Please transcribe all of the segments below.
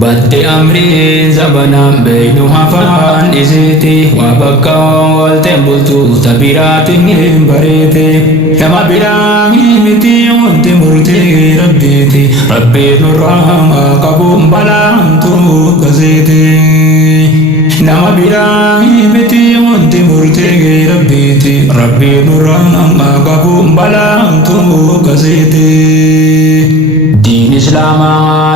Badde amriin zabanaan beeynu hafaan isiiti waa bakka oolteen bultuu tabiraatiin hin bareete nama biraa miti wanti murtii rabbiiti rabbiin nurraa qabuun balaantu gazeete nama biraa miti wanti murtii rabbiiti rabbiin nurraa qabuun balaantu gazeete. دين إسلام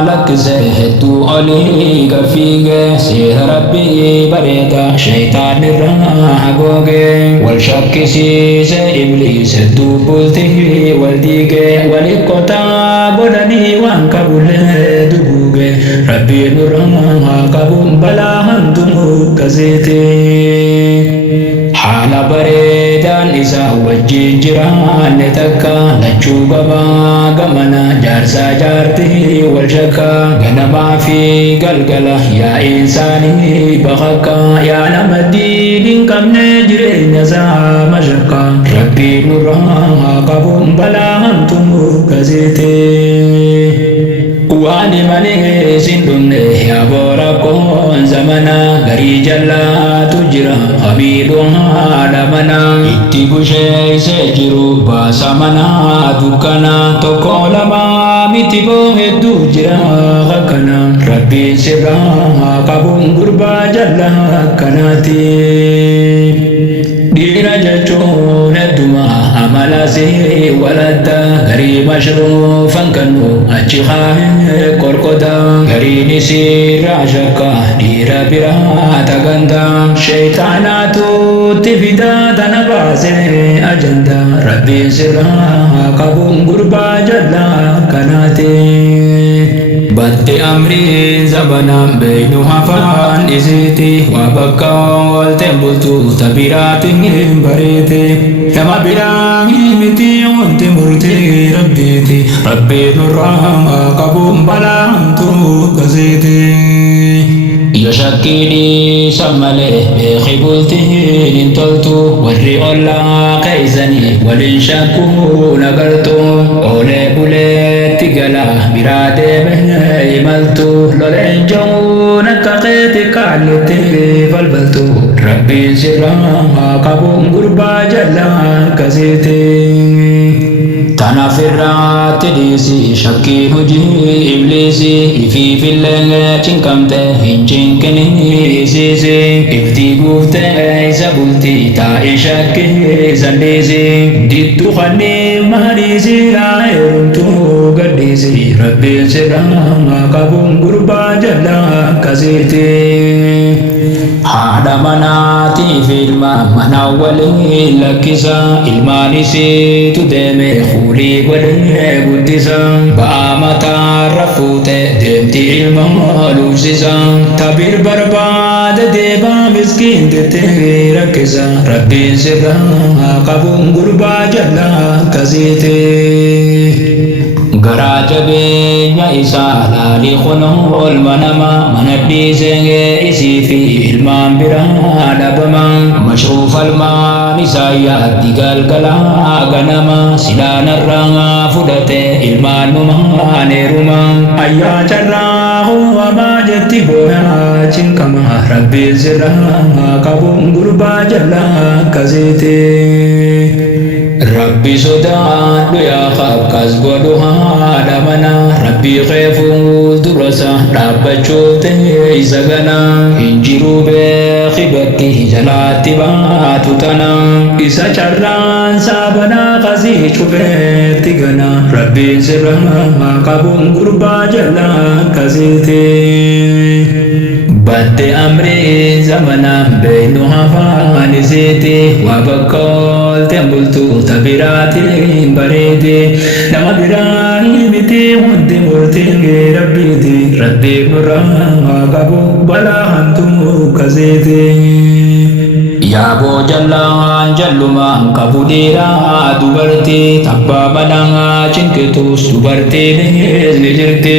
لك زهدو علي قفيق سير ربي بريدا شيطان الراح قوقي والشك سيس إبليس دو بلته والديق ولقطا بلني وانكبل دبوق ربي نراح قبول بلا هندو كزيتي حال بريدان إسا وجي جيران نتكا لچو بابا غمنا جارسا جارتي والشكا غنما في قلقلة يا إنساني بخكا يا نمدين كم نجري نزا مشكا ربي نورا قبول بلا هنتم كزيتي واني ماني سندن يا بوركون زمنا غري جلا تجرا خبيلها دمنا اتبوشي سجرو باسمنا دكنا تقولما متبو هدو جرا غكنا ربي سرا قبون قربا جلا كناتي دينا جچون دما عملا سي ولدا غري مشروفا كنو اچخا كوركودا غري نسير عشقا ديرا برا تغندا شيطاناتو تفدا تنباسي اجندا ربي سرا قبون قربا جلا كناتي Badde amriin zabanaan beeynu hafaan isiiti waa bakka oolteen bultuu tabiraatiin hin bareete nama biraa miti wanti murtii rabbiiti rabbiin nurraa qabuun balaantu gazeete. Yoo shakkiin samalee beeki bultiin hin toltu warri ollaa keeysanii waliin shakkuu nagartu oolee buleetti gala biraa deeme imaltu loleen jamuun akka keeti kaallite balbaltu rabbiin sirraa qabuun gurbaa jallaa kaseete. Tanaaf irraatti dhiisi shakkiin hojii ibliisi ifii fillee cinqamte hin cinqinisiisi iftii guuftee isa bultii taa'e shakkii sandiisi dittu kannii mahadiisi heerumtuu gaddiisi rabbiin sirraa qabuun gurbaa jallaa kaseete. Haadha manaatiif ilma mana waliin lakkisa ilmaanisiitu deeme fuulii godhee guddisa ba'aa mataarra fuute deemti ilma luufsisa tabir barbaade deebaa miskiin jettee rakkisa rabbiin sirraa qabuun gurbaa jallaa kaseete. Garaa jabeenya isaa laalii kunoo olma namaa mana dhiisee isii fi ilmaan biraa dhabama mashruuf almaan isaa yaaddi galgalaa ganama silaanarraa fudhate ilmaan numaan heeruma ayyaa carraa huwamaa jetti booyaa cinqama rabbiin sirraa qabuun gurbaa jallaa kaseete. Rabbi sodaadhu yaa qabkas godhu haadha mana rabbi qeefuu durasa dhaabbachuuf ta'e isa gana hin jiru beeki bakki jalaatti baatu tana isa carraan saabanaa qasii cufeetti gana rabbiin sirraa qabuun gurbaa jallaa kaseete. Badde amriin zamanaan beeynu hafaan isiiti waa bakka oolteen bultuu tabiraatiin bareede nama biraa miti wanti murtiin rabbiiti rabbiin nurraa qabuun balaa hantuu kaseete. Yaaboo jallaan jallumaan qabu dhiiraa dubartii tabbaa manaa cinqitus dubartiin ni jirti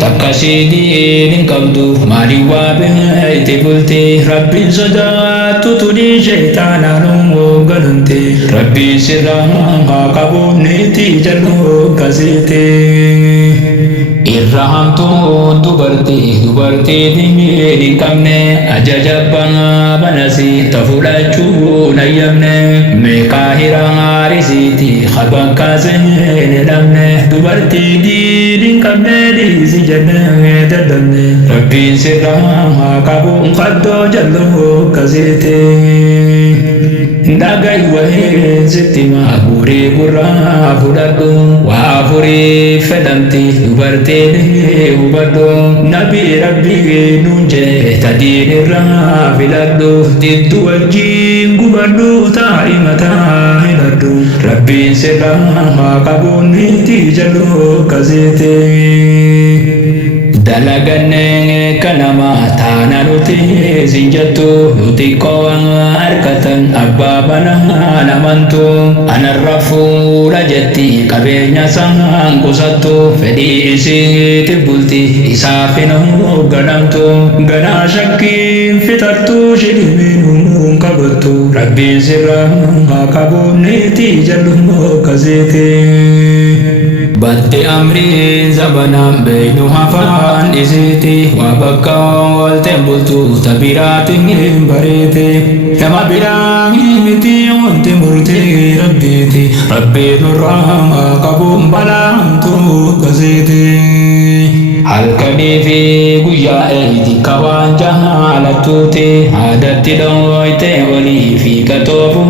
takka siidiin hin qabdu maaliin waa beekti bulti rabbiin sodaattu tudii sheeytaanaan hoogganamte rabbiin sirraa qabuun niitii jalluu kaseete. irrahamtuun dubartii hin qabne ajajabbaan banasi tafudhachuu nayyamne meeqaa hiraarisiiti qaban kaaseen dhabne dubartii hin qabne dhiisi jennee dadhabne rabbiin sirraa qabuun qaddoo jalloo kasiite ndagai wahee sitti maaburii gurraa fudhadhu waa furii fedhamti dubartii hubadhu nabii rabbii nuun jee tadiin irraa filadhu dittu wajjiin gubadhu taa'ii mataa hidhadhu rabbiin sirraa qabuun niitii jalloo kasiite dalaganne kanama taana nuti sinjattu nuti kowan harkatan abbaa banaa namantu anarra fuula jetti qabeenya isaan qusattu fedhii isiiti bulti isaaf hin hoogganamtu ganaa shakkiin fixattu shilimiin qabattu rabbiin sirraa qabuun niitii jalloo kasiite Batti amri zabanaan beeynu hafaan isiiti waa bakka walteen bultu tabiraatiin hin bareete nama biraa miti wanti murtee rabbiiti rabbiin nurraa qabuun balaantu kasiiti halkanii fi guyyaa eeyti kawaan jaalattuuti aadatti dhooyte olii fi gatoofu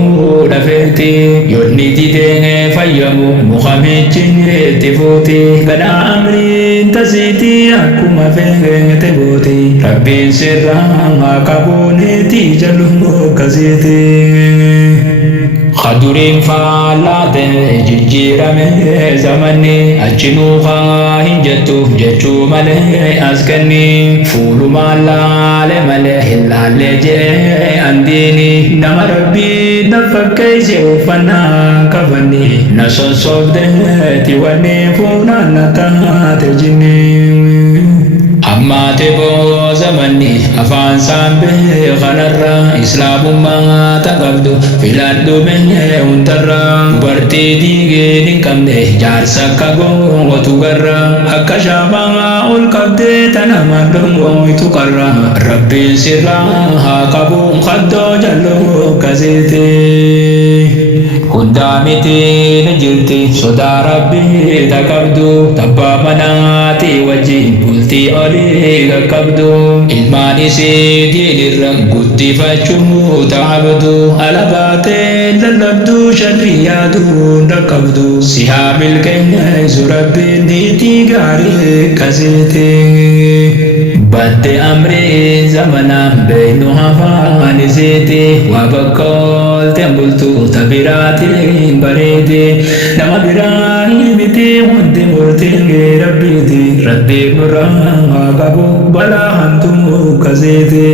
dhafeeti yonni didee fayyamu mukamichin itti fuuti gada amriin tasiiti akkuma feete booti rabbiin sirraa qabuuniiti jalloo kasiiti Khaduriin faalaate jijjiirame zamanni achinuu haa hin jettu jechuu malee as kenni fuulumaan laale malee hin laalle jee andiini nama rabbii na fakkeesse uffannaa kafanni na sossobdeeti wanni fuunaan na taate jinni Ammaate boo zamanni afaan saambee kanarra islaamummaa taqabdu filadhu beenyee hundarra dubartii diigee hin qabne jaarsa akka gootu garra akka shaamaa ol qabdee tana mandongooytu qarra rabbiin sirraa haa qabuun qaddoo jalloo kasiite hundaa miti ni jirti sodaa rabbii taqabdu tabbaa manaati wajjin bultii olii qaqqabdu ilmaan isii diinirra guddifachuu ta'abdu alabaatee lallabdu sharri yaaduu dhaqqabdu sihaa milkeenya isu rabbiin niitii gaarii kasiite Badde amri zamanaan beeynu hafaan isiiti waa bakka olteen bultu tabiraatiin bareede nama biraa miti wanti murtiin rabbiiti rabbiin nurraa qabu balaa hantuu kasiite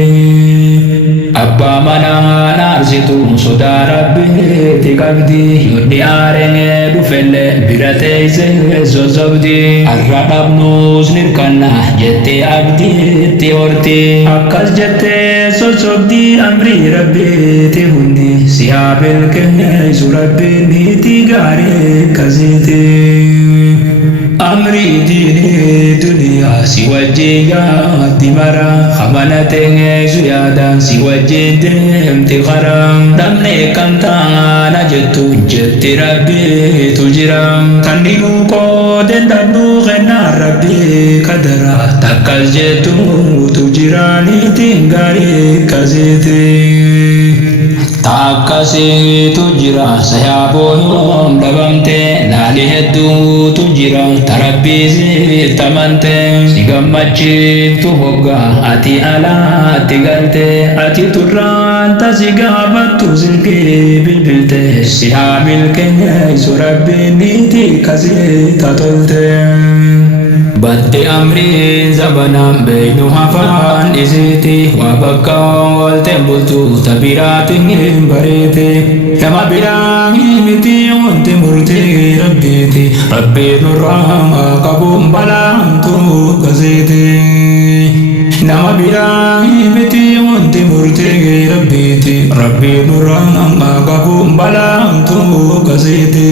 Abbaa manaa naarsitu sodaa rabbiiti qabdi yonni aareen dhufelle bira teeyse sossobdi har'a dhabnuus nirkanna jettee abdiitti horti akkas jettee sossobdi amrii rabbiiti hundi sihaa bilkenneessu rabbiin niitii gaarii kasiite Amri dini dunia si wajjin yaatti mara amanatee su yaadaan si wajjin deemti qara namni kam taana jettu jetti rabbiitu jira kan dhibuu qooden dhabnu kennaa rabbii kadara takkas jettuutu jira niitiin gaarii kasiite Takkasiitu jira sayaaboo yoom dhabamte laali hedduutu jira tarabbiisi tamante si gammachiiftu hoggaa ati alaatti galte ati turraan tasi gaafattu silkii bilbilte si haa milkeenyeessu rabbiin niitii kasiita tolte Badde amri zabanaan beeynu hafaan isiiti waa bakka olteen bultu tabiraatiin hin bareete nama biraa miti wanti murtii rabbiiti rabbiin nurraa qabuun balaantu kasiite nama biraa miti wanti murtii rabbiiti rabbiin nurraa qabuun balaantu kasiite